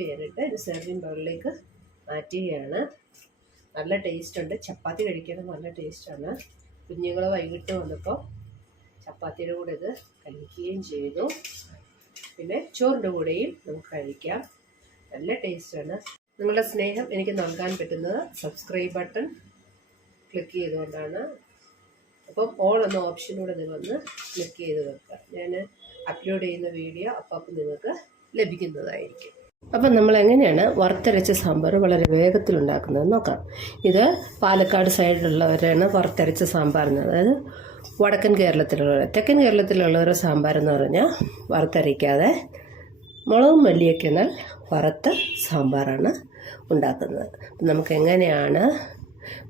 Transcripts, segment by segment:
ചെയ്യാനായിട്ട് ഒരു സെർവിങ് ബൗളിലേക്ക് മാറ്റുകയാണ്. നല്ല ടേസ്റ്റ് ഉണ്ട്. ചപ്പാത്തി കഴിക്കുന്നത് നല്ല ടേസ്റ്റാണ് കുഞ്ഞുങ്ങൾ വൈകിട്ട് വന്നപ്പോൾ ചപ്പാത്തിയുടെ കൂടെ ഇത് കഴിക്കുകയും ചെയ്തു. പിന്നെ ചോറിന്റെ കൂടെയും നമുക്ക് കഴിക്കാം. നല്ല ടേസ്റ്റാണ് നിങ്ങളുടെ സ്നേഹം എനിക്ക് നൽകാൻ പറ്റുന്നത് സബ്സ്ക്രൈബ് ബട്ടൺ ക്ലിക്ക് ചെയ്തുകൊണ്ടാണ്. അപ്പം ഓൾ എന്ന ഓപ്ഷനൂടെ നിങ്ങളൊന്ന് ക്ലിക്ക് ചെയ്ത് വെക്കുക. ഞാൻ അപ്ലോഡ് ചെയ്യുന്ന വീഡിയോ അപ്പം നിങ്ങൾക്ക് ലഭിക്കുന്നതായിരിക്കും. അപ്പം നമ്മൾ എങ്ങനെയാണ് വറുത്തരച്ച സാമ്പാർ വളരെ വേഗത്തിൽ ഉണ്ടാക്കുന്നത് നോക്കാം. ഇത് പാലക്കാട് സൈഡിലുള്ളവരാണ് വറുത്തരച്ച സാമ്പാർ എന്ന് അതായത് വടക്കൻ കേരളത്തിലുള്ളവർ തെക്കൻ കേരളത്തിലുള്ളവരുടെ സാമ്പാർ എന്ന് പറഞ്ഞാൽ വറുത്തരയ്ക്കാതെ മുളകും മല്ലിയൊക്കെ എന്നാൽ വറുത്ത സാമ്പാറാണ് ഉണ്ടാക്കുന്നത്. നമുക്ക് എങ്ങനെയാണ്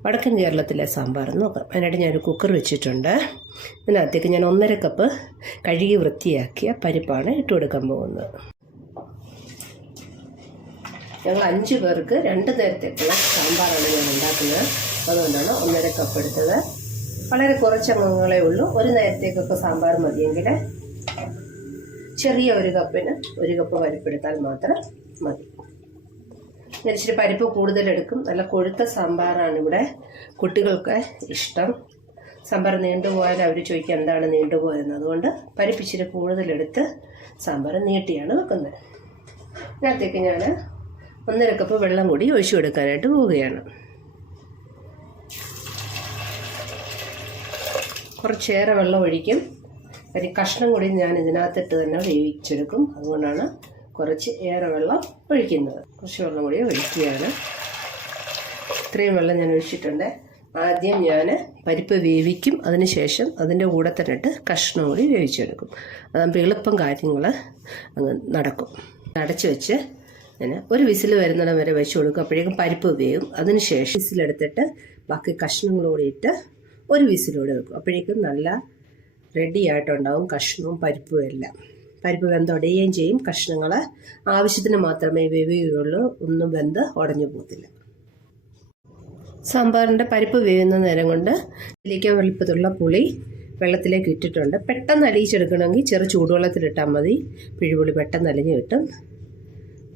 വടക്കൻ കേരളത്തിലെ സാമ്പാർ എന്ന് നോക്കാം. അതിനായിട്ട് ഞാനൊരു കുക്കർ വെച്ചിട്ടുണ്ട്. ഇതിനകത്തേക്ക് ഞാൻ ഒന്നര കപ്പ് കഴുകി വൃത്തിയാക്കിയ പരിപ്പാണ് ഇട്ട് കൊടുക്കാൻ പോകുന്നത്. ഞങ്ങൾ അഞ്ച് പേർക്ക് രണ്ട് നേരത്തേക്കുള്ള സാമ്പാറാണ് ഞാൻ ഉണ്ടാക്കുന്നത്. അതുകൊണ്ടാണ് ഒന്നര കപ്പ് എടുത്തത്. വളരെ കുറച്ച് അംഗങ്ങളെ ഉള്ളൂ. ഒരു നേരത്തേക്കൊക്കെ സാമ്പാർ മതിയെങ്കിൽ ചെറിയ ഒരു കപ്പിന് ഒരു കപ്പ് പരിപ്പെടുത്താൽ മാത്രം മതി. ഞാൻ ഇച്ചിരി പരിപ്പ് കൂടുതലെടുക്കും നല്ല കൊഴുത്ത സാമ്പാറാണ് ഇവിടെ കുട്ടികൾക്ക് ഇഷ്ടം. സാമ്പാർ നീണ്ടുപോയാൽ അവർ ചോദിക്കുക എന്താണ് നീണ്ടുപോയെന്ന് അതുകൊണ്ട് പരിപ്പ് ഇച്ചിരി കൂടുതലെടുത്ത് സാമ്പാർ നീട്ടിയാണ് വെക്കുന്നത്. ഇതിനകത്തേക്ക് ഞാൻ ഒന്നര കപ്പ് വെള്ളം കൂടി ഒഴിച്ചു കൊടുക്കാനായിട്ട് പോവുകയാണ്. കുറച്ചേറെ വെള്ളം ഒഴിക്കും. ഒരു കഷ്ണം കൂടി ഞാൻ ഇതിനകത്തിട്ട് തന്നെ വേവിച്ചെടുക്കും. അതുകൊണ്ടാണ് കുറച്ച് ഏറെ വെള്ളം ഒഴിക്കുന്നത്. കുറച്ച് വെള്ളം കൂടി ഒഴിക്കുകയാണ്. ഇത്രയും വെള്ളം ഞാൻ ഒഴിച്ചിട്ടുണ്ട്. ആദ്യം ഞാൻ പരിപ്പ് വേവിക്കും. അതിനുശേഷം അതിന്റെ കൂടെ തന്നെ ഇട്ട് കഷ്ണം കൂടി വേവിച്ചെടുക്കും. അതാകുമ്പോൾ എളുപ്പം കാര്യങ്ങൾ അങ്ങ് നടക്കും. അടച്ചു വെച്ച് ഞാൻ ഒരു വിസിൽ വരുന്നിടം വരെ വെച്ച് കൊടുക്കും. അപ്പോഴേക്കും പരിപ്പ് വേവും. അതിനുശേഷം വിസിലെടുത്തിട്ട് ബാക്കി കഷ്ണങ്ങളോടെ ഇട്ട് ഒരു വിസിലൂടെ വെക്കും. അപ്പോഴേക്കും നല്ല റെഡി ആയിട്ടുണ്ടാവും കഷ്ണവും പരിപ്പും എല്ലാം. പരിപ്പ് വെന്ത് ഉടയുകയും ചെയ്യും. കഷ്ണങ്ങൾ ആവശ്യത്തിന് മാത്രമേ വേവുകയുള്ളൂ. ഒന്നും വെന്ത് ഉടഞ്ഞു പോകത്തില്ല. സാമ്പാറിന്റെ പരിപ്പ് വേവുന്ന നേരം കൊണ്ട് ഇതിലേക്ക് വെളുപ്പത്തുള്ള പുളി വെള്ളത്തിലേക്ക് ഇട്ടിട്ടുണ്ട്. പെട്ടെന്ന് അലിയിച്ചെടുക്കണമെങ്കിൽ ചെറു ചൂടുവെള്ളത്തിലിട്ടാൽ മതി. പിഴിപുളി പെട്ടെന്ന് അലിഞ്ഞ് കിട്ടും.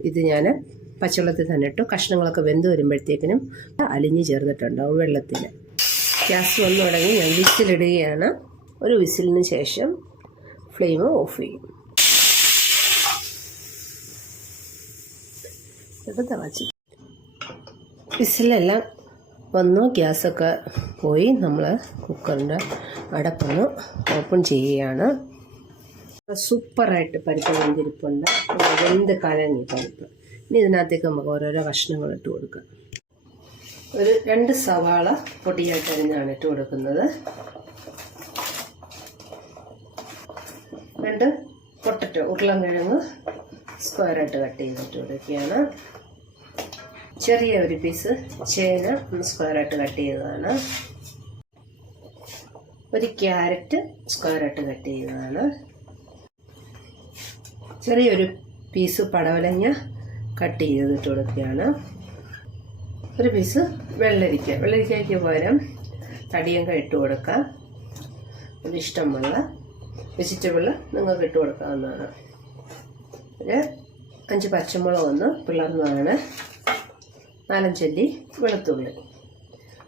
ഇത് ഞാൻ പച്ചവെള്ളത്തിൽ തന്നെ ഇട്ടു. കഷ്ണങ്ങളൊക്കെ വെന്ത് വരുമ്പോഴത്തേക്കിനും അലിഞ്ഞ് ചേർന്നിട്ടുണ്ടാവും വെള്ളത്തിൽ ഗ്യാസ് വന്നു തുടങ്ങി ഞാൻ വിസിലിടുകയാണ്. ഒരു വിസിലിന് ശേഷം ഫ്ലെയിം ഓഫ് ചെയ്യും. വിസിലെല്ലാം വന്നു. ഗ്യാസൊക്കെ പോയി. നമ്മൾ കുക്കറിന്റെ അടപ്പൊന്ന് ഓപ്പൺ ചെയ്യുകയാണ്. സൂപ്പറായിട്ട് പരിപ്പ് വെന്തിരിപ്പുണ്ട് വെന്ത് കലങ്ങി പരിപ്പ് ഇനി ഇതിനകത്തേക്ക് നമുക്ക് ഓരോരോ കഷ്ണങ്ങൾ ഇട്ട് കൊടുക്കാം. ഒരു രണ്ട് സവാള പൊടിയായിട്ട് അരിഞ്ഞാണ് ഇട്ട് കൊടുക്കുന്നത്. രണ്ട് പൊട്ടറ്റോ ഉരുളൻകിഴങ്ങ് സ്ക്വയറായിട്ട് കട്ട് ചെയ്തിട്ട് കൊടുക്കുകയാണ്. ചെറിയ ഒരു പീസ് ചേന സ്ക്വയറായിട്ട് കട്ട് ചെയ്തതാണ്. ഒരു ക്യാരറ്റ് സ്ക്വയറായിട്ട് കട്ട് ചെയ്തതാണ്. ചെറിയൊരു പീസ് പടവലങ്ങ കട്ട് ചെയ്തിട്ട് കൊടുക്കുകയാണ്. ഒരു പീസ് വെള്ളരിക്ക വെള്ളരിക്കയ്ക്ക് പകരം തടിയങ്ക ഇട്ട് കൊടുക്കാം. ഒരു ഇഷ്ടമുള്ള വെജിറ്റബിൾ നിങ്ങൾക്ക് ഇട്ട് കൊടുക്കാവുന്നതാണ്. ഒരു അഞ്ച് പച്ചമുളക് ഒന്ന് പിളർന്നതാണ്. നാലഞ്ചല്ലി വെളുത്തുള്ളി.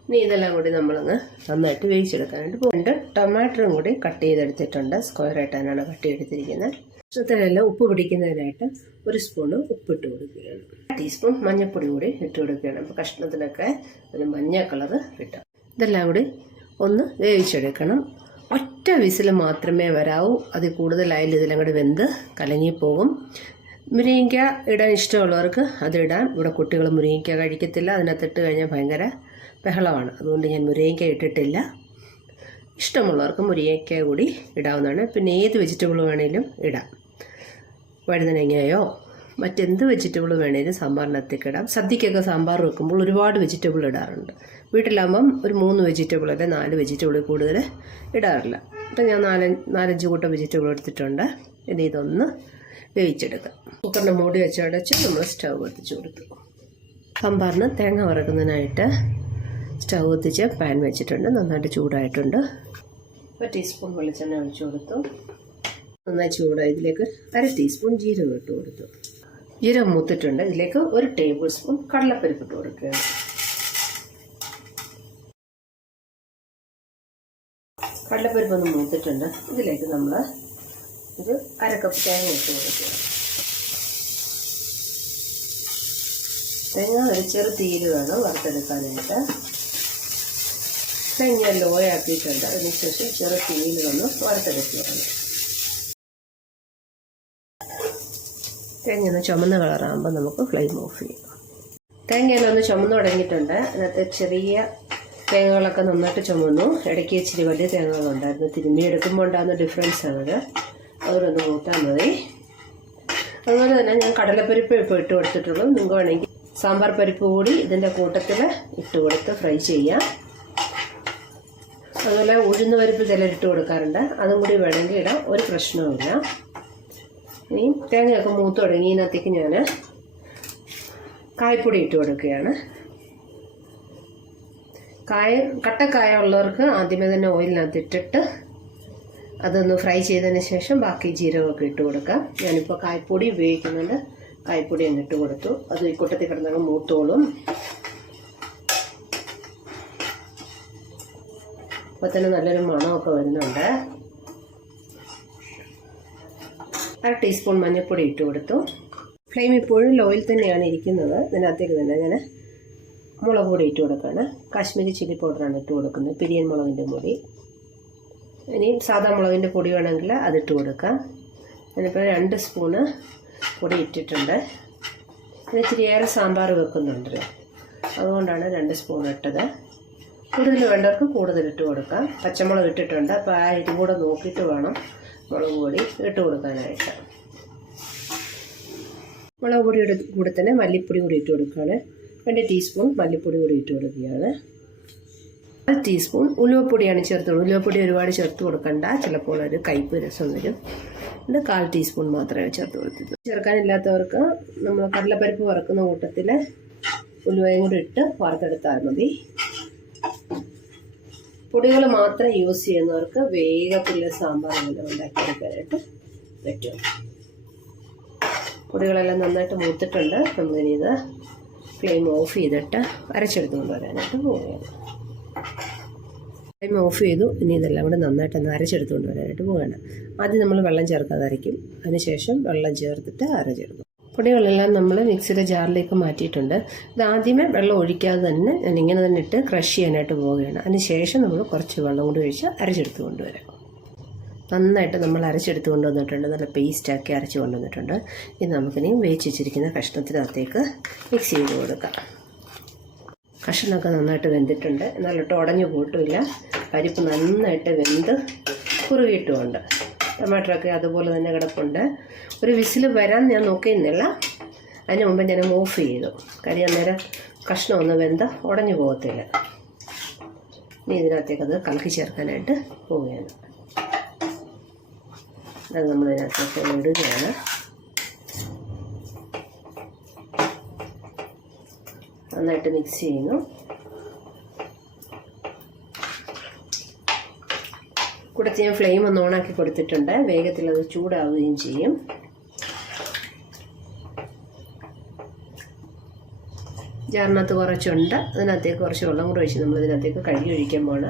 ഇനി ഇതെല്ലാം കൂടി നമ്മളങ്ങ് നന്നായിട്ട് വേവിച്ചെടുക്കാനായിട്ട് പോകുന്നുണ്ട് ടൊമാറ്റോയും കൂടി കട്ട് ചെയ്തെടുത്തിട്ടുണ്ട്. സ്ക്വയർ സ്ക്വയറായിട്ടാണ് കട്ട് ചെയ്തെടുത്തിരിക്കുന്നത് ഭക്ഷണത്തിലെല്ലാം ഉപ്പ് പിടിക്കുന്നതിനായിട്ട് ഒരു സ്പൂണ് ഉപ്പിട്ട് കൊടുക്കുകയാണ്. ടീസ്പൂൺ മഞ്ഞൾപ്പൊടി കൂടി ഇട്ട് കൊടുക്കുകയാണ്. അപ്പോൾ കഷ്ണത്തിനൊക്കെ ഒരു മഞ്ഞ കളറ് കിട്ടും. ഇതെല്ലാം കൂടി ഒന്ന് വേവിച്ചെടുക്കണം. ഒറ്റ വിസിൽ മാത്രമേ വരാവൂ. അതിൽ കൂടുതലായാലും ഇതെല്ലാം കൂടി വെന്ത് കലങ്ങിപ്പോകും. മുരിങ്ങ ഇടാൻ ഇഷ്ടമുള്ളവർക്ക് അതിടാം. ഇവിടെ കുട്ടികൾ മുരിങ്ങ കഴിക്കത്തില്ല. അതിനകത്തിട്ട് കഴിഞ്ഞാൽ ഭയങ്കര ബഹളമാണ്. അതുകൊണ്ട് ഞാൻ മുരിങ്ങ ഇട്ടിട്ടില്ല. ഇഷ്ടമുള്ളവർക്ക് മുരിങ്ങയ്ക്ക കൂടി ഇടാവുന്നതാണ്. പിന്നെ ഏത് വെജിറ്റബിൾ വേണേലും ഇടാം. വഴുതനങ്ങയോ മറ്റെന്ത് വെജിറ്റബിൾ വേണേലും സാമ്പാറിനകത്തേക്ക് ഇടാം സദ്യക്കൊക്കെ സാമ്പാർ വെക്കുമ്പോൾ ഒരുപാട് വെജിറ്റബിൾ ഇടാറുണ്ട്. വീട്ടിലാകുമ്പം ഒരു മൂന്ന് വെജിറ്റബിൾ അല്ലെ നാല് വെജിറ്റബിൾ കൂടുതൽ ഇടാറില്ല. അപ്പം ഞാൻ നാലഞ്ച് നാലഞ്ച് കൂട്ടം വെജിറ്റബിൾ എടുത്തിട്ടുണ്ട്. ഇനി ഇതൊന്ന് വേവിച്ചെടുക്കാം. കുക്കറിന്റെ മൂടി വെച്ചടച്ച് നമ്മൾ സ്റ്റവ് കത്തിച്ച് കൊടുത്തു. സാമ്പാറിന് തേങ്ങ വറക്കുന്നതിനായിട്ട് സ്റ്റൗ കത്തിച്ച് പാൻ വെച്ചിട്ടുണ്ട്. നന്നായിട്ട് ചൂടായിട്ടുണ്ട്. ഒരു ടീസ്പൂൺ വെളിച്ചെണ്ണ ഒഴിച്ചു കൊടുത്തു. നന്നായി ചൂടായി. ഇതിലേക്ക് അര ടീസ്പൂൺ ജീരകം ഇട്ട് കൊടുത്തു. ജീരകം മൂത്തിട്ടുണ്ട്. ഇതിലേക്ക് ഒരു ടേബിൾ സ്പൂൺ കടലപ്പരിപ്പ് ഇട്ട് കൊടുക്കുക. കടലപ്പരിപ്പ് ഒന്ന് മൂത്തിട്ടുണ്ട്. ഇതിലേക്ക് നമ്മൾ ഒരു അര കപ്പ് തേങ്ങ ഇട്ട് കൊടുക്കുക. തേങ്ങ ഒരു ചെറു തീര് വേണം വറുത്തെടുക്കാനായിട്ട്. തേങ്ങ ലോ ആക്കിയിട്ടുണ്ട്. അതിനുശേഷം ചെറു തീയിൽ ഒന്ന് വറുത്തെടുക്കുകയാണ്. തേങ്ങ ഒന്ന് ചുമന്ന കളറാകുമ്പോൾ നമുക്ക് ഫ്ലെയിം ഓഫ് ചെയ്യാം. തേങ്ങയെല്ലാം ഒന്ന് ചുമന്ന് തുടങ്ങിയിട്ടുണ്ട്. അതിനകത്ത് ചെറിയ തേങ്ങകളൊക്കെ നന്നായിട്ട് ചുമന്നു. ഇടയ്ക്ക് ഇച്ചിരി വലിയ തേങ്ങകളുണ്ടായിരുന്നു തിരുമ്മി എടുക്കുമ്പോൾ ഉണ്ടാകുന്ന ഡിഫറൻസ് ആണത്. അതുകൊണ്ടൊന്ന് കൂട്ടാൽ മതി. അതുപോലെ തന്നെ ഞാൻ കടലപ്പരിപ്പ് ഇപ്പോൾ ഇട്ട് കൊടുത്തിട്ടുള്ളൂ. നിങ്ങൾക്ക് വേണമെങ്കിൽ സാമ്പാർ പരിപ്പ് കൂടി ഇതിന്റെ കൂട്ടത്തിൽ ഇട്ട് കൊടുത്ത് ഫ്രൈ ചെയ്യാം. അതുപോലെ ഉഴുന്ന് പരിപ്പ് ചിലരിട്ട് കൊടുക്കാറുണ്ട്. അതും കൂടി വേണമെങ്കിൽ ഇടാം. ഒരു പ്രശ്നവുമില്ല. ഇനി തേങ്ങയൊക്കെ മൂത്ത് തുടങ്ങി ഇതിനകത്തേക്ക് ഞാൻ കായ്പൊടി ഇട്ട് കൊടുക്കുകയാണ്. കായ കട്ടക്കായ ഉള്ളവർക്ക് ആദ്യമേ തന്നെ ഓയിലിനകത്ത് ഇട്ടിട്ട് അതൊന്ന് ഫ്രൈ ചെയ്തതിന് ശേഷം ബാക്കി ജീരകമൊക്കെ ഇട്ട് കൊടുക്കാം ഞാനിപ്പോൾ കായ്പൊടി ഉപയോഗിക്കുന്നുണ്ട്. കായ്പൊടി ഒന്ന് ഇട്ട് കൊടുത്തു. അത് ഈ കൂട്ടത്തിൽ കിടന്നങ്ങ് മൂത്തോളും. അപ്പോൾ തന്നെ നല്ലൊരു മണമൊക്കെ വരുന്നുണ്ട്. അര ടീസ്പൂൺ മഞ്ഞൾപ്പൊടി ഇട്ട് കൊടുത്തു. ഫ്ലെയിം ഇപ്പോഴും ലോയിൽ തന്നെയാണ് ഇരിക്കുന്നത്. ഇതിനകത്തേക്ക് തന്നെ ഞാൻ മുളക് പൊടി ഇട്ട് കൊടുക്കുകയാണ്. കാശ്മീരി ചില്ലി പൗഡറാണ് ഇട്ട് കൊടുക്കുന്നത്. പിരിയൻ മുളകിന്റെ പൊടി. ഇനി സാധാ മുളകിന്റെ പൊടി വേണമെങ്കിൽ അതിട്ട് കൊടുക്കാം. ഞാനിപ്പോൾ രണ്ട് സ്പൂണ് പൊടി ഇട്ടിട്ടുണ്ട്. പിന്നെ ഇത്തിരിയേറെ സാമ്പാർ വെക്കുന്നുണ്ടല്ലോ അതുകൊണ്ടാണ് രണ്ട് സ്പൂൺ ഇട്ടത്. കൂടുതൽ വേണ്ടവർക്ക് കൂടുതൽ ഇട്ട് കൊടുക്കാം. പച്ചമുളക് ഇട്ടിട്ടുണ്ട്. അപ്പോൾ ആ എരിവ് കൂടെ നോക്കിയിട്ട് വേണം. മുളക് പൊടി ഇട്ട് കൊടുക്കാനായിട്ട് മുളക് പൊടി കൂടെ തന്നെ മല്ലിപ്പൊടി കൂടി ഇട്ട് കൊടുക്കുകയാണ്. രണ്ട് ടീസ്പൂൺ മല്ലിപ്പൊടി കൂടി ഇട്ട് കൊടുക്കുകയാണ്. ഒരു ടീസ്പൂൺ ഉലുവപ്പൊടിയാണ് ചേർത്ത് ഉലുവപ്പൊടി ഒരുപാട് ചേർത്ത് കൊടുക്കണ്ട. ചിലപ്പോൾ ഒരു കയ്പ് രസം വരും. ഇത് കാൽ ടീസ്പൂൺ മാത്രമേ ചേർത്ത് കൊടുത്തിട്ടുള്ളൂ. ചേർക്കാനില്ലാത്തവർക്ക് നമ്മൾ കടലപ്പരിപ്പ് വറക്കുന്ന കൂട്ടത്തിൽ ഉലുവയും കൂടി ഇട്ട് വറുത്തെടുത്താൽ മതി. പൊടികൾ മാത്രം യൂസ് ചെയ്യുന്നവർക്ക് വേഗത്തിലുള്ള സാമ്പാർ എല്ലാം ഉണ്ടാക്കിയെടുക്കാനായിട്ട് പറ്റും. പൊടികളെല്ലാം നന്നായിട്ട് മൂത്തിട്ടുണ്ട്. നമ്മളിനി ഇത് ഫ്ലെയിം ഓഫ് ചെയ്തിട്ട് അരച്ചെടുത്ത് കൊണ്ടുവരാനായിട്ട് പോവുകയാണ്. ഫ്ലെയിം ഓഫ് ചെയ്തു. ഇനി ഇതെല്ലാം കൂടെ നന്നായിട്ട് ഒന്ന് അരച്ചെടുത്ത് കൊണ്ടുവരാനായിട്ട് പോവുകയാണ്. ആദ്യം നമ്മൾ വെള്ളം ചേർക്കാതെ അരയ്ക്കും. അതിനുശേഷം വെള്ളം ചേർത്തിട്ട് അരച്ചെടുക്കും. പൊടികളെല്ലാം നമ്മൾ മിക്സിയുടെ ജാറിലേക്ക് മാറ്റിയിട്ടുണ്ട്. ഇത് ആദ്യമേ വെള്ളം ഒഴിക്കാതെ തന്നെ ഞാൻ ഇങ്ങനെ തന്നെ ഇട്ട് ക്രഷ് ചെയ്യാനായിട്ട് പോവുകയാണ്. അതിനുശേഷം നമ്മൾ കുറച്ച് വെള്ളം കൂടി ഒഴിച്ച് അരച്ചെടുത്ത് കൊണ്ടുവരാം. നന്നായിട്ട് നമ്മൾ അരച്ചെടുത്ത് കൊണ്ടുവന്നിട്ടുണ്ട്. നല്ല പേസ്റ്റാക്കി അരച്ച് കൊണ്ടുവന്നിട്ടുണ്ട്. ഇത് നമുക്കിനി വേവിച്ച് വെച്ചിരിക്കുന്ന കഷ്ണത്തിനകത്തേക്ക് മിക്സ് ചെയ്ത് കൊടുക്കാം. കഷ്ണമൊക്കെ നന്നായിട്ട് വെന്തിട്ടുണ്ട്. എന്നാലിട്ട് ഉടഞ്ഞു പോയിട്ടുമില്ല പരിപ്പ് നന്നായിട്ട് വെന്ത് കുറുകിയിട്ടുമുണ്ട്. ടൊമാറ്റോയൊക്കെ അതുപോലെ തന്നെ കിടപ്പുണ്ട്. ഒരു വിസിൽ വരാൻ ഞാൻ നോക്കിയിരുന്നില്ല. അതിന് മുമ്പ് ഞാൻ ഓഫ് ചെയ്തു. കാര്യം അന്നേരം കഷ്ണം ഒന്ന് വെന്ത് ഉടഞ്ഞു പോകത്തില്ല. ഇനി ഇതിനകത്തേക്ക് അത് കലക്കി ചേർക്കാനായിട്ട് പോവുകയാണ്. അത് നമ്മൾ ഇതിനകത്തേക്ക് ഇടുകയാണ്. നന്നായിട്ട് മിക്സ് ചെയ്യുന്നു. കൂടത്തി ഞാൻ ഫ്ലെയിം ഒന്ന് ഓണാക്കി കൊടുത്തിട്ടുണ്ട്. വേഗത്തിൽ അത് ചൂടാവുകയും ചെയ്യും. ജാറിനകത്ത് കുറച്ചുണ്ട്. അതിനകത്തേക്ക് കുറച്ച് വെള്ളം കൂടെ ഒഴിച്ച് നമ്മൾ ഇതിനകത്തേക്ക് കഴുകി ഒഴിക്കാൻ ഒഴിക്കുമ്പോൾ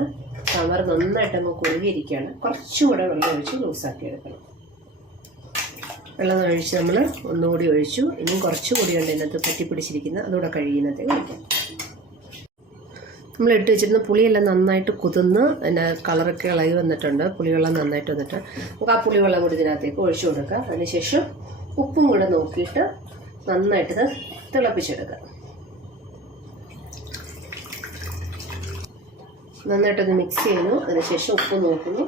സാമ്പാർ നന്നായിട്ട് നമുക്ക് കുഴുകിയിരിക്കുകയാണ് കുറച്ചും കൂടെ വെള്ളം ഒഴിച്ച് ലൂസാക്കി എടുക്കണം. വെള്ളം ഒഴിച്ച് നമ്മൾ ഒന്നുകൂടി ഒഴിച്ചു. ഇനിയും കുറച്ചുകൂടി ഉണ്ട് ഇതിനകത്ത് പറ്റി പിടിച്ചിരിക്കുന്ന അതുകൂടെ കഴുകിനകത്തേക്ക് ഒഴിക്കാം. നമ്മൾ ഇട്ട് വെച്ചിരുന്ന പുളിയെല്ലാം നന്നായിട്ട് കുതിർന്ന് പിന്നെ കളറൊക്കെ ഇളകി വന്നിട്ടുണ്ട്. പുളിവെള്ളം നന്നായിട്ട് വന്നിട്ട് നമുക്ക് ആ പുളിവെള്ളം കൂടി ഇതിനകത്തേക്ക് ഒഴിച്ചു കൊടുക്കുക അതിനുശേഷം ഉപ്പും കൂടെ നോക്കിയിട്ട് നന്നായിട്ട് ഇത് തിളപ്പിച്ചെടുക്കാം നന്നായിട്ടൊന്ന് മിക്സ് ചെയ്യുന്നു. അതിനുശേഷം ഉപ്പ് നോക്കുന്നു.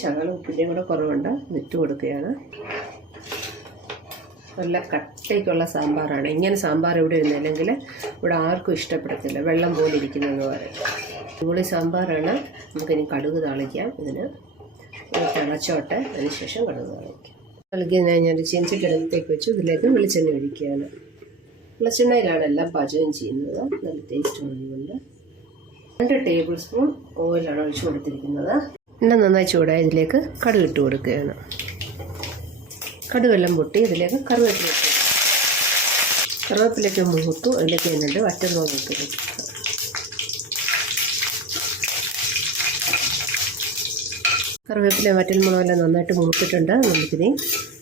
ശകലം ഉപ്പിന്റെയും കൂടെ കുറവുണ്ട്. വിറ്റ് കൊടുക്കുകയാണ്. നല്ല കട്ടയ്ക്കുള്ള സാമ്പാറാണ്. ഇങ്ങനെ സാമ്പാർ ഇവിടെ ഇരുന്നില്ലെങ്കിൽ ഇവിടെ ആർക്കും ഇഷ്ടപ്പെടത്തില്ല. വെള്ളം പോലെ ഇരിക്കുന്നതെന്ന് പറയും. ഉള്ളി സാമ്പാറാണ്. നമുക്കിനി കടുക് തളിക്കാം ഇതിന്. ഇത് തിളച്ചോട്ടെ. അതിനുശേഷം കടുക് തളിക്കാം. താളിക്കാൻ ഞാൻ ചീനച്ചക്കടത്തേക്ക് വെച്ചു. ഇതിലേക്ക് വെളിച്ചെണ്ണ ഒഴിക്കുകയാണ്. വെളിച്ചെണ്ണയിലാണ് എല്ലാം പാചകം ചെയ്യുന്നത്. നല്ല ടേസ്റ്റ് ഉള്ളതുകൊണ്ട്. രണ്ട് ടേബിൾ സ്പൂൺ ഓയിലാണ് ഒഴിച്ചു കൊടുത്തിരിക്കുന്നത്. എണ്ണ നന്നായി ചൂടായ ഇതിലേക്ക് കടുക് ഇട്ട് കൊടുക്കുകയാണ്. കടുവെല്ലാം പൊട്ടി അതിലേക്ക് കറിവേപ്പില കറിവേപ്പിലേക്ക് മൂത്തു അതിലേക്ക് എന്നിട്ട് വറ്റൽമുളക് ഇട്ട് കറിവേപ്പില വറ്റൽമുളകെല്ലാം നന്നായിട്ട് മൂത്തിട്ടുണ്ട് നമുക്കിനി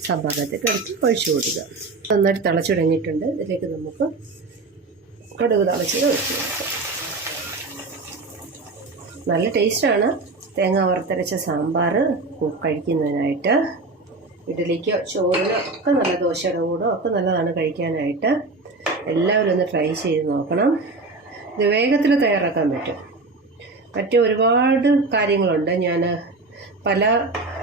സാമ്പാറിനകത്തേക്ക് എടുത്ത് ഒഴിച്ചു കൊടുക്കുക. നന്നായിട്ട് തിളച്ചു തുടങ്ങിയിട്ടുണ്ട്. ഇതിലേക്ക് നമുക്ക് കടുക് തിളച്ചത് ഒഴിച്ചു നല്ല ടേസ്റ്റാണ്. തേങ്ങ വറുത്തരച്ച സാമ്പാർ കഴിക്കുന്നതിനായിട്ട്. ഇഡലിക്കോ ചോറിനോ ഒക്കെ നല്ല ദോശയുടെ കൂടോ ഒക്കെ നല്ലതാണ് കഴിക്കാനായിട്ട്. എല്ലാവരും ഒന്ന് ട്രൈ ചെയ്ത് നോക്കണം. ഇത് വേഗത്തിൽ തയ്യാറാക്കാൻ പറ്റും. മറ്റു ഒരുപാട് കാര്യങ്ങളുണ്ട്. ഞാൻ പല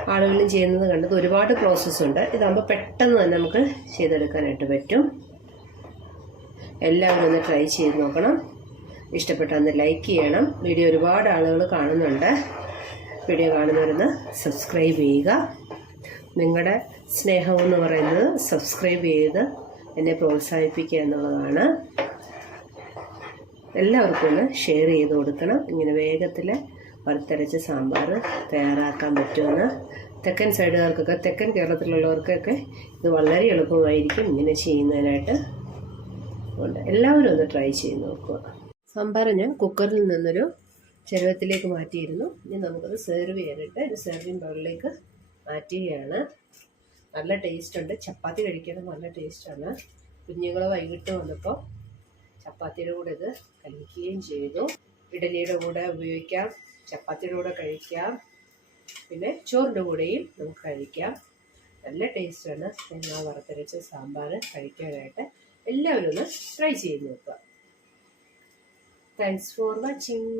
ആളുകളും ചെയ്യുന്നത് കണ്ടത് ഒരുപാട് പ്രോസസ്സ് ഉണ്ട്. ഇതാകുമ്പോൾ പെട്ടെന്ന് തന്നെ നമുക്ക് ചെയ്തെടുക്കാനായിട്ട് പറ്റും. എല്ലാവരും ഒന്ന് ട്രൈ ചെയ്ത് നോക്കണം. ഇഷ്ടപ്പെട്ട ഒന്ന് ലൈക്ക് ചെയ്യണം. വീഡിയോ ഒരുപാട് ആളുകൾ കാണുന്നുണ്ട്. വീഡിയോ കാണുന്നവരൊന്ന് സബ്സ്ക്രൈബ് ചെയ്യുക. നിങ്ങളുടെ സ്നേഹം എന്ന് പറയുന്നത് സബ്സ്ക്രൈബ് ചെയ്ത് എന്നെ പ്രോത്സാഹിപ്പിക്കുക എന്നുള്ളതാണ്. എല്ലാവർക്കും ഒന്ന് ഷെയർ ചെയ്ത് കൊടുക്കണം. ഇങ്ങനെ വേഗത്തിൽ വറുത്തരച്ച സാമ്പാർ തയ്യാറാക്കാൻ പറ്റുമെന്ന്. തെക്കൻ സൈഡുകാർക്കൊക്കെ തെക്കൻ കേരളത്തിലുള്ളവർക്കൊക്കെ ഇത് വളരെ എളുപ്പമായിരിക്കും ഇങ്ങനെ ചെയ്യുന്നതിനായിട്ട്. ഉണ്ട് എല്ലാവരും ഒന്ന് ട്രൈ ചെയ്ത് നോക്കുക. സാമ്പാർ ഞാൻ കുക്കറിൽ നിന്നൊരു ചരുവത്തിലേക്ക് മാറ്റിയിരുന്നു. ഇനി നമുക്കത് സെർവ് ചെയ്യാനായിട്ട് ഒരു സെർവിങ് ബൗളിലേക്ക് മാറ്റുകയാണ് നല്ല ടേസ്റ്റ് ഉണ്ട് ചപ്പാത്തി കഴിക്കുന്നത് നല്ല ടേസ്റ്റാണ്. കുഞ്ഞുങ്ങൾ വൈകിട്ട് വന്നപ്പോൾ ചപ്പാത്തിയുടെ കൂടെ ഇത് കഴിക്കുകയും ചെയ്തു. ഇഡലിയുടെ കൂടെ ഉപയോഗിക്കാം ചപ്പാത്തിയുടെ കൂടെ കഴിക്കാം പിന്നെ ചോറിന്റെ കൂടെയും നമുക്ക് കഴിക്കാം. നല്ല ടേസ്റ്റാണ്. തേങ്ങ വറുത്തരച്ച സാമ്പാർ കഴിക്കാനായിട്ട് എല്ലാവരും ഒന്ന് ട്രൈ ചെയ്ത് നോക്കുക. Thanks for watching